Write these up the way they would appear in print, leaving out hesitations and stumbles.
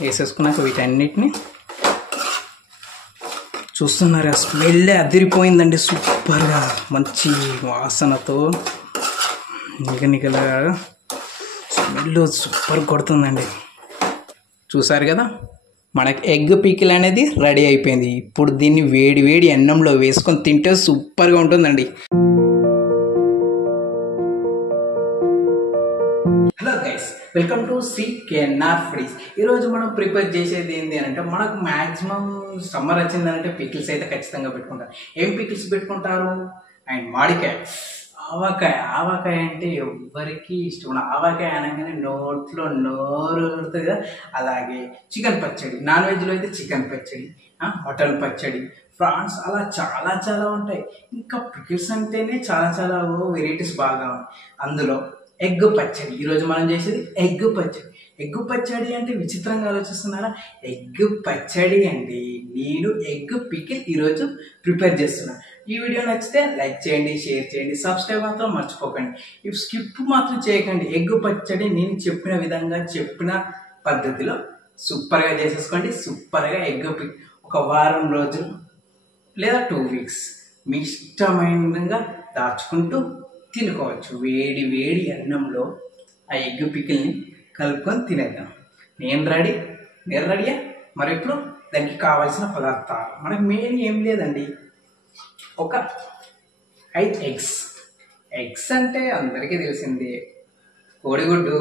వేసేసుకున్నాక వీటన్నిటిని చూస్తున్నారా, స్మెల్ అదిరిపోయిందండి. సూపర్గా మంచి వాసనతో నిగనిగలగా స్మెల్ సూపర్ కొడుతుందండి. చూసారు కదా, మనకి ఎగ్ పికిల్ అనేది రెడీ అయిపోయింది. ఇప్పుడు దీన్ని వేడి వేడి అన్నంలో వేసుకొని తింటే సూపర్గా ఉంటుందండి. హలో గైస్, వెల్కమ్ టు సికెన్ఆర్ ఫుడీస్. ఈరోజు మనం ప్రిపేర్ చేసేది ఏంటి అంటే, మనకు మ్యాక్సిమం సమ్మర్ వచ్చిందంటే పికిల్స్ అయితే ఖచ్చితంగా పెట్టుకుంటారు. ఏం పికిల్స్ పెట్టుకుంటారు? అండ్ మామిడికాయ, ఆవకాయ అంటే ఎవ్వరికి ఇష్టం. ఆవకాయ అనగానే నోట్లో నోరు ఊరుతుంది కదా. అలాగే చికెన్ పచ్చడి, నాన్ వెజ్లో అయితే చికెన్ పచ్చడి, మటన్ పచ్చడి, ఫ్రాన్స్, అలా చాలా చాలా ఉంటాయి. ఇంకా పికిల్స్ అంటేనే చాలా చాలా వెరైటీస్ బాగా ఉన్నాయి. అందులో ఎగ్ పచ్చడి, ఈరోజు మనం చేసేది ఎగ్ పచ్చడి. ఎగ్ పచ్చడి అంటే విచిత్రంగా ఆలోచిస్తున్నారా? ఎగ్ పచ్చడి అండి. నేను ఎగ్ పికిల్ ఈరోజు ప్రిపేర్ చేస్తున్నాను. ఈ వీడియో నచ్చితే లైక్ చేయండి, షేర్ చేయండి, సబ్స్క్రైబ్ మాత్రం మర్చిపోకండి. ఇవి స్కిప్ మాత్రం చేయకండి. ఎగ్ పచ్చడి నేను చెప్పిన విధంగా, చెప్పిన పద్ధతిలో సూపర్గా చేసేసుకోండి. సూపర్గా ఎగ్ పికిల్ ఒక వారం రోజులు లేదా 2 వీక్స్ మీ ఇష్టమైనగా దాచుకుంటూ తినుకోవచ్చు. వేడి వేడి అన్నంలో ఆ ఎగ్ పికిల్ని కలుపుకొని తినేద్దాం. నేను రెడీ, మీరు రెడీయా? మరి ఇప్పుడు దానికి కావాల్సిన పదార్థాలు మనకు మెయిన్ ఏం లేదండి, ఒక 5 ఎగ్స్ అంటే అందరికీ తెలిసిందే. కోడిగుడ్డు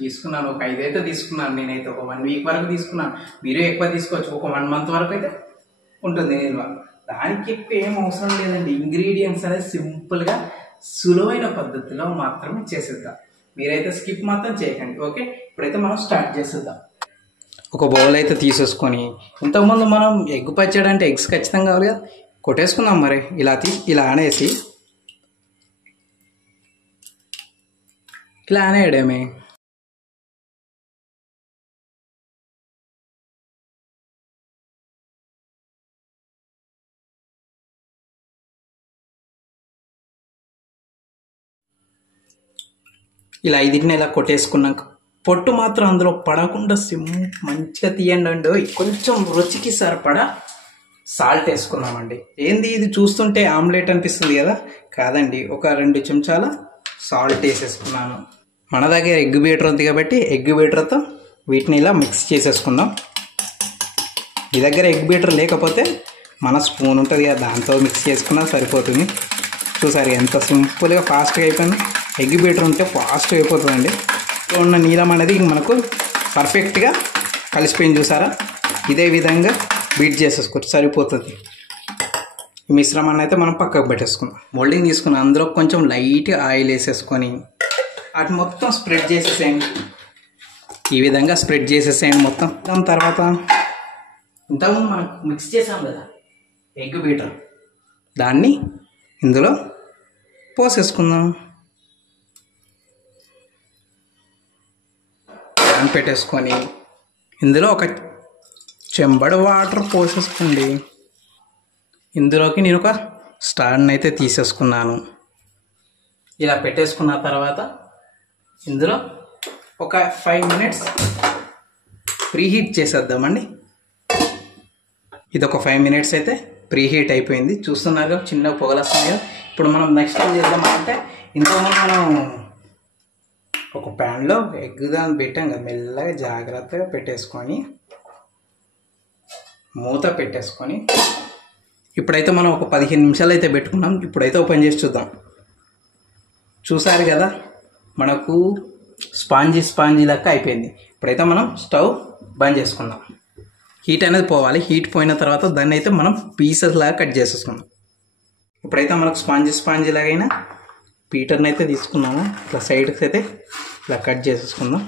తీసుకున్నాను, ఒక 5 అయితే తీసుకున్నాను. నేనైతే ఒక 1 వీక్ వరకు తీసుకున్నాను. మీరు ఎక్కువ తీసుకోవచ్చు, ఒక 1 మంత్ వరకు అయితే ఉంటుంది నిల్వ. దానికి ఎక్కువ ఏం అవసరం లేదండి. ఇంగ్రీడియంట్స్ అనేది సింపుల్గా సులువైన పద్ధతిలో మాత్రమే చేసేద్దాం. మీరైతే స్కిప్ మాత్రం చేయకండి. ఓకే, ఇప్పుడైతే మనం స్టార్ట్ చేసేద్దాం. ఒక బౌల్ అయితే తీసేసుకొని, ఇంతకుముందు మనం ఎగ్ పచ్చడి అంటే ఎగ్స్ ఖచ్చితంగా కావాలి కదా, కొట్టేసుకుందాం. మరి ఇలా అనేసి ఇలా అనేయడమే. ఇలా 5 ఇలా కొట్టేసుకున్నాక పొట్టు మాత్రం అందులో పడకుండా మంచిగా తీయండి అండి. కొంచెం రుచికి సరిపడా సాల్ట్ వేసుకున్నామండి. ఏంది ఇది చూస్తుంటే ఆమ్లెట్ అనిపిస్తుంది కదా, కాదండి. ఒక 2 చెంచాల సాల్ట్ వేసేసుకున్నాను. మన దగ్గర ఎగ్ బీటర్ ఉంది కాబట్టి ఎగ్ బీటర్తో వీటిని ఇలా మిక్స్ చేసేసుకుందాం. మీ దగ్గర ఎగ్ బీటర్ లేకపోతే మన స్పూన్ ఉంటుంది కదా, దాంతో మిక్స్ చేసుకున్నా సరిపోతుంది. చూసారు ఎంత సింపుల్గా ఫాస్ట్గా అయిపోయింది. ఎగ్ బీటర్ ఉంటే ఫాస్ట్గా అయిపోతుందండి. ఉన్న నీలం అనేది మనకు పర్ఫెక్ట్గా కలిసిపోయింది. చూసారా, ఇదే విధంగా బీట్ చేసేసుకోవచ్చు, సరిపోతుంది. ఈ మిశ్రమాన్ని అయితే మనం పక్కకు పెట్టేసుకున్నాం. మోల్డింగ్ తీసుకుని అందులో కొంచెం లైట్గా ఆయిల్ వేసేసుకొని అటు మొత్తం స్ప్రెడ్ చేసేసేయండి. ఈ విధంగా స్ప్రెడ్ చేసేసేయండి మొత్తం. దాని తర్వాత ఇంతకుముందు మనం మిక్స్ చేసాం కదా ఎగ్ బీటర్, దాన్ని ఇందులో పోసేసుకుందాం. పెట్టేసుకొని ఇందులో ఒక చెంబడు వాటర్ పోసేసుకోండి. ఇందులోకి నేను ఒక స్టాండ్ అయితే తీసేసుకున్నాను. ఇలా పెట్టేసుకున్న తర్వాత ఇందులో ఒక 5 మినిట్స్ ప్రీహీట్ చేసేద్దామండి. ఇది ఒక 5 మినిట్స్ అయితే ప్రీహీట్ అయిపోయింది. చూస్తున్నారు చిన్న పొగలు వస్తున్నాయి. ఇప్పుడు మనం నెక్స్ట్ ఏం చేద్దామంటే, ఇంతకుముందు మనం ఒక ప్యాన్లో ఎగ్ దాన్ని పెట్టాం కదా, మెల్లగా జాగ్రత్తగా పెట్టేసుకొని మూత పెట్టేసుకొని ఇప్పుడైతే మనం ఒక 15 నిమిషాలు అయితే పెట్టుకున్నాం. ఇప్పుడైతే ఓపెన్ చేసి చూద్దాం. చూసారు కదా, మనకు స్పాంజీ లెక్క అయిపోయింది. ఇప్పుడైతే మనం స్టవ్ బంద్ చేసుకుందాం. హీట్ అనేది పోవాలి. హీట్ పోయిన తర్వాత దాన్ని అయితే మనం పీసెస్ లాగా కట్ చేసేసుకుందాం. ఇప్పుడైతే మనకు స్పాంజీ లాగైనా పీటర్ని అయితే తీసుకున్నాము. ఇట్లా సైడ్కి అయితే ఇలా కట్ చేసేసుకుందాం.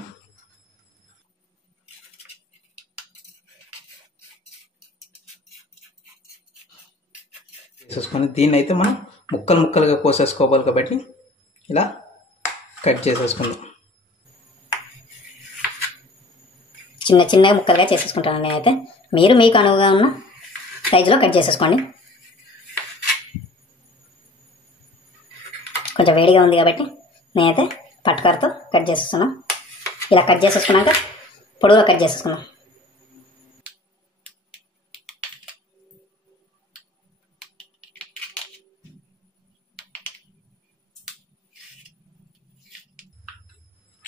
చేసేసుకొని దీన్ని అయితే మనం ముక్కలుగా కోసేసుకోవాలి కాబట్టి ఇలా కట్ చేసేసుకుందాం. చిన్న ముక్కలుగా చేసేసుకుంటాను నేనైతే. మీరు మీకు అనువుగా ఉన్న సైజులో కట్ చేసేసుకోండి. కొంచెం వేడిగా ఉంది కాబట్టి నేనైతే పట్టుకరతో కట్ చేసేస్తున్నాను. ఇలా కట్ చేసేసుకున్నాక పొడవుగా కట్ చేసేసుకున్నాం.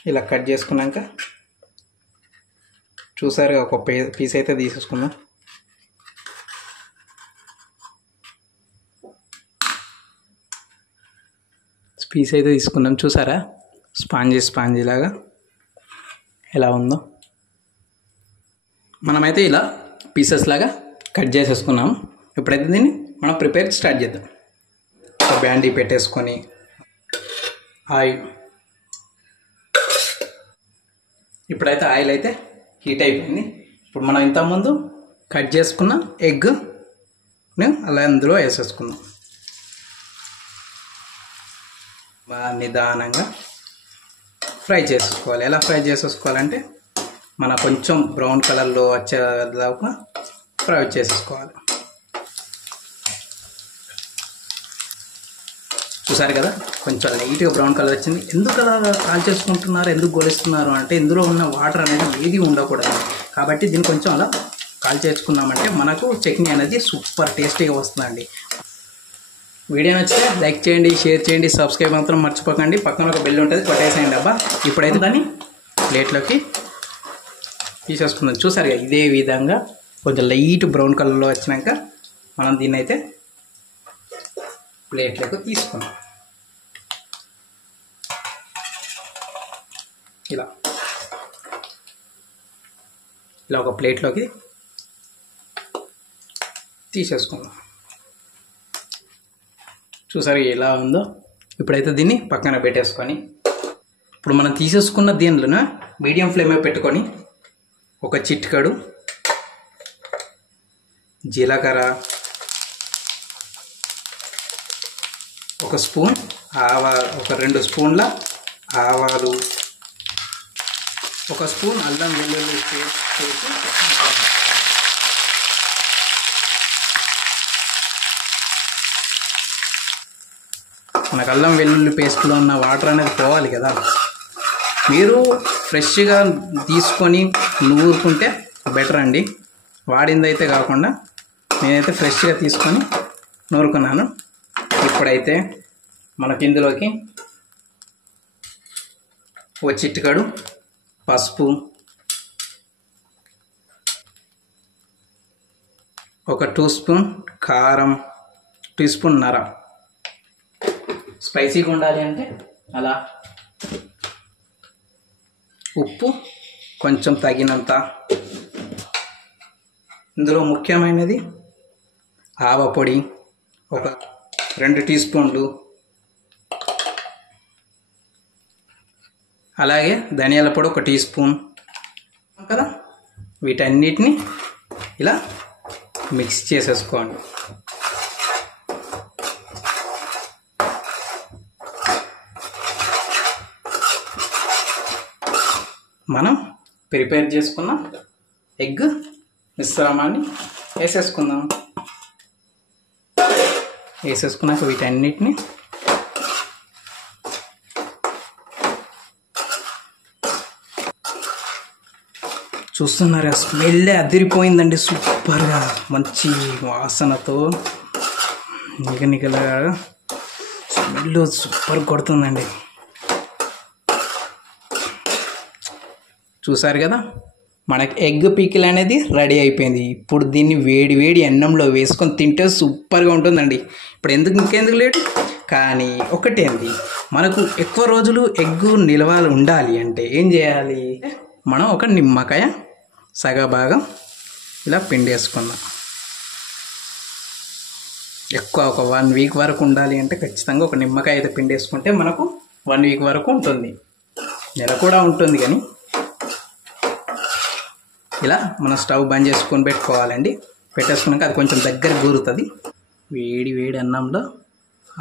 ఇలా కట్ చేసుకున్నాక చూసారుగా ఒక పీస్ అయితే తీసేసుకుందాం. పీస్ అయితే తీసుకున్నాం. చూసారా స్పాంజీ లాగా ఎలా ఉందో. మనమైతే ఇలా పీసెస్ లాగా కట్ చేసేసుకున్నాం. ఇప్పుడైతే దీన్ని మనం ప్రిపేర్ స్టార్ట్ చేద్దాం. ఒక బ్యాండీ పెట్టేసుకొని ఆయిల్, ఇప్పుడైతే ఆయిల్ అయితే హీట్ అయిపోయింది. ఇప్పుడు మనం ఇంతకుముందు కట్ చేసుకున్న ఎగ్ని అలా అందులో వేసేసుకుందాం. బాగా నిదానంగా ఫ్రై చేసుకోవాలి. ఎలా ఫ్రై చేసేసుకోవాలంటే మన కొంచెం బ్రౌన్ కలర్లో వచ్చేదాకా ఫ్రై చేసేసుకోవాలి. చూసారు కదా కొంచెం లైట్గా బ్రౌన్ కలర్ వచ్చింది. ఎందుకు అలా కాల్ చేసుకుంటున్నారు, ఎందుకు గోలిస్తున్నారు అంటే ఇందులో ఉన్న వాటర్ అనేది ఏది ఉండకూడదు. కాబట్టి దీన్ని కొంచెం అలా కాల్ చేసుకున్నామంటే మనకు చట్నీ అనేది సూపర్ టేస్టీగా వస్తుందండి. వీడియో నచ్చితే లైక్ చేయండి, షేర్ చేయండి, సబ్స్క్రైబ్ మాత్రం మర్చిపోకండి. పక్కన ఒక బెల్ ఉంటుంది, కొట్టేసేయండి అబ్బా. ఇప్పుడైతే దాన్ని ప్లేట్లోకి తీసేసుకుందాం. చూసారు కదా ఇదే విధంగా కొంచెం లైట్ బ్రౌన్ కలర్లో వచ్చినాక మనం దీన్ని అయితే ప్లేట్లోకి తీసుకుందాం. ఇలా ఒక ప్లేట్లోకి తీసేసుకుందాం. చూసారు ఎలా ఉందో. ఇప్పుడైతే దీన్ని పక్కన పెట్టేసుకొని ఇప్పుడు మనం తీసేసుకున్న దీనిలో మీడియం ఫ్లేమ్ పెట్టుకొని ఒక చిటికెడు జీలకర్ర, ఒక స్పూన్ ఒక 2 స్పూన్ల ఆవాలు, ఒక స్పూన్ అల్లం వెల్లుల్లి పేస్ట్ చేసి మనకు అల్లం వెల్లుల్లి పేస్ట్లో ఉన్న వాటర్ అనేది పోవాలి కదా. మీరు ఫ్రెష్గా తీసుకొని నూరుకుంటే బెటర్ అండి. వాడిందైతే కాకుండా నేనైతే ఫ్రెష్గా తీసుకొని నూరుకున్నాను. ఇప్పుడైతే మనకి ఇందులోకి ఒక చిటికెడు పసుపు, ఒక 2 స్పూన్ కారం, 2 స్పూన్ నర. స్పైసీగా ఉండాలి అంటే అలా. ఉప్పు కొంచెం తగినంత. ఇందులో ముఖ్యమైనది ఆవపొడి ఒక 2 టీ స్పూన్లు, అలాగే ధనియాల పొడి ఒక టీ స్పూన్ కదా. వీటన్నిటిని ఇలా మిక్స్ చేసేసుకోండి. మనం ప్రిపేర్ చేసుకున్న ఎగ్ మిశ్రమాన్ని వేసేసుకుందాం. వేసేసుకున్నాక వీటన్నిటిని చూస్తున్నారా స్మెల్ అదిరిపోయిందండి. సూపర్గా మంచి వాసనతో నిగనిగలగా స్మెల్ సూపర్ కొడుతుందండి. చూసారు కదా మనకి ఎగ్ పికిల్ అనేది రెడీ అయిపోయింది. ఇప్పుడు దీన్ని వేడి వేడి అన్నంలో వేసుకొని తింటే సూపర్గా ఉంటుందండి. ఇప్పుడు ఇంకెందుకు లేటు. కానీ ఒకటేంది, మనకు ఎక్కువ రోజులు ఎగ్గు నిల్వలు ఉండాలి అంటే ఏం చేయాలి, మనం ఒక నిమ్మకాయ సగభాగం ఇలా పిండేసుకుందాం. ఎక్కువ ఒక 1 వీక్ వరకు ఉండాలి అంటే ఖచ్చితంగా ఒక నిమ్మకాయ అయితే పిండేసుకుంటే మనకు 1 వీక్ వరకు ఉంటుంది. నెల కూడా ఉంటుంది. కానీ ఇలా మనం స్టవ్ బంద్ చేసుకొని పెట్టుకోవాలండి. పెట్టేసుకున్నాక అది కొంచెం దగ్గర గూరుతుంది. వేడి వేడి అన్నంలో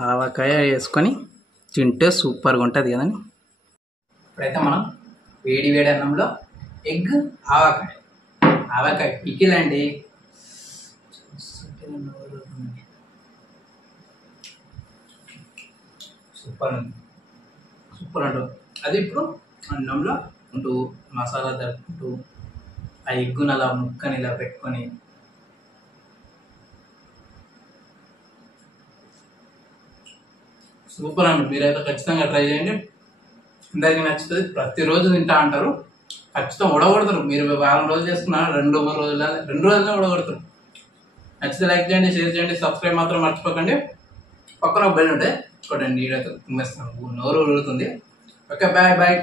ఆవకాయ వేసుకొని తింటే సూపర్గా ఉంటుంది కదండి. ఇప్పుడైతే మనం వేడి వేడి అన్నంలో ఎగ్ ఆవకాయ పికిల్ అండి. సూపర్ ఉంటుంది. అది ఇప్పుడు అన్నంలో ఉంటూ మసాలా తట్టుకుంటూ ఆ ఎగ్గును అలా ముక్కని ఇలా పెట్టుకొని సూపర్ అండి. మీరైతే ఖచ్చితంగా ట్రై చేయండి. అందరికి నచ్చుతుంది, ప్రతిరోజు తింటా అంటారు. ఖచ్చితంగా ఉడగొడతారు. మీరు వారం రోజులు చేసుకున్నారు, 2 రోజుల్లో ఉడగొడతారు. నచ్చితే లైక్ చేయండి, షేర్ చేయండి, సబ్స్క్రైబ్ మాత్రం మర్చిపోకండి. పక్కన బెల్ ఉంటే కొట్టండి. ఈడైతే తుమ్మేస్తాను, నోరు ఉడుతుంది. Okay, bye bye.